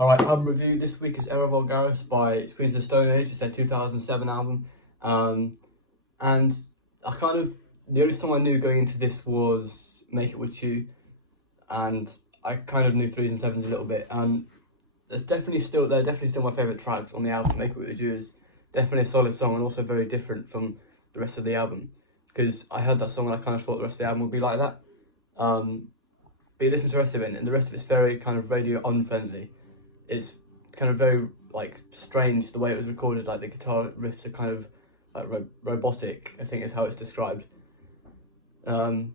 Alright, album review this week is Era Vulgaris by Queens of the Stone Age. It's their 2007 album. And I the only song I knew going into this was Make It With You. And I kind of knew 3s and 7s a little bit. And they're definitely still my favourite tracks on the album. Make It With You is definitely a solid song and also very different from the rest of the album. Because I heard that song and I kind of thought the rest of the album would be like that. But you listen to the rest of it and the rest of it's very kind of radio unfriendly. It's kind of very strange the way it was recorded. Like the guitar riffs are kind of like robotic, I think is how it's described. So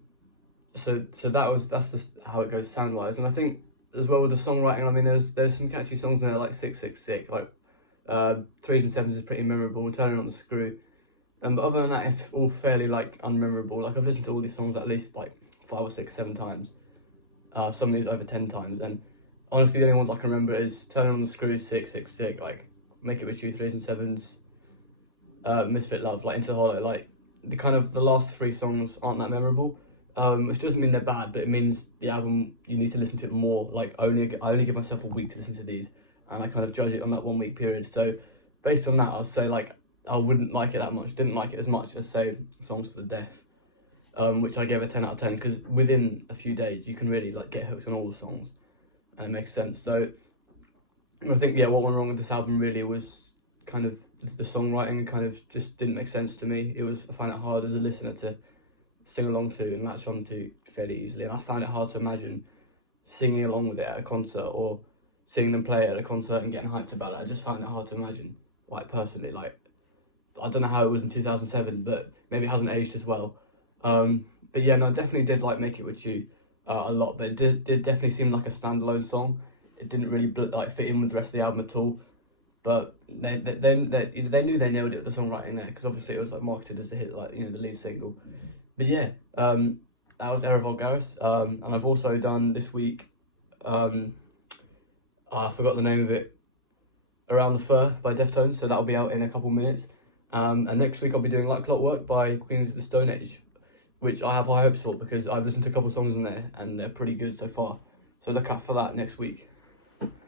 that's just how it goes sound wise. And I think as well with the songwriting, I mean there's some catchy songs in there like 666, like 3s and 7s is pretty memorable. Turning on the Screw. But other than that, it's all fairly unmemorable. Like I've listened to all these songs at least 5 or 6, 7 times. Some of these over 10 times, and honestly, the only ones I can remember is Turning on the Screw, 666, Make It With You, 3s and 7s, Misfit Love, Into the Hollow. The last 3 songs aren't that memorable, which doesn't mean they're bad, but it means the album, you need to listen to it more. I only give myself a week to listen to these, and I kind of judge it on that 1 week period. So based on that, I'll say I wouldn't like it that much, didn't like it as much as say Songs for the Deaf, which I gave a 10 out of 10, because within a few days you can really get hooked on all the songs. And it makes sense. So I think what went wrong with this album really was kind of the songwriting kind of just didn't make sense to me. I find it hard as a listener to sing along to and latch on to fairly easily, and I found it hard to imagine singing along with it at a concert or seeing them play it at a concert and getting hyped about it. I just found it hard to imagine, personally. I don't know how it was in 2007, but maybe it hasn't aged as well. But yeah, no, I definitely did Make It With You a lot, but it did definitely seem like a standalone song. It didn't really fit in with the rest of the album at all. But they knew they nailed it with the songwriting there, because obviously it was marketed as a hit, the lead single. But yeah, that was Era Vulgaris. And I've also done this week, I forgot the name of it, Around the Fur by Deftones, so that'll be out in a couple minutes. And next week I'll be doing Like Clockwork by Queens of the Stone Age, which I have high hopes for because I've listened to a couple songs in there and they're pretty good so far. So look out for that next week.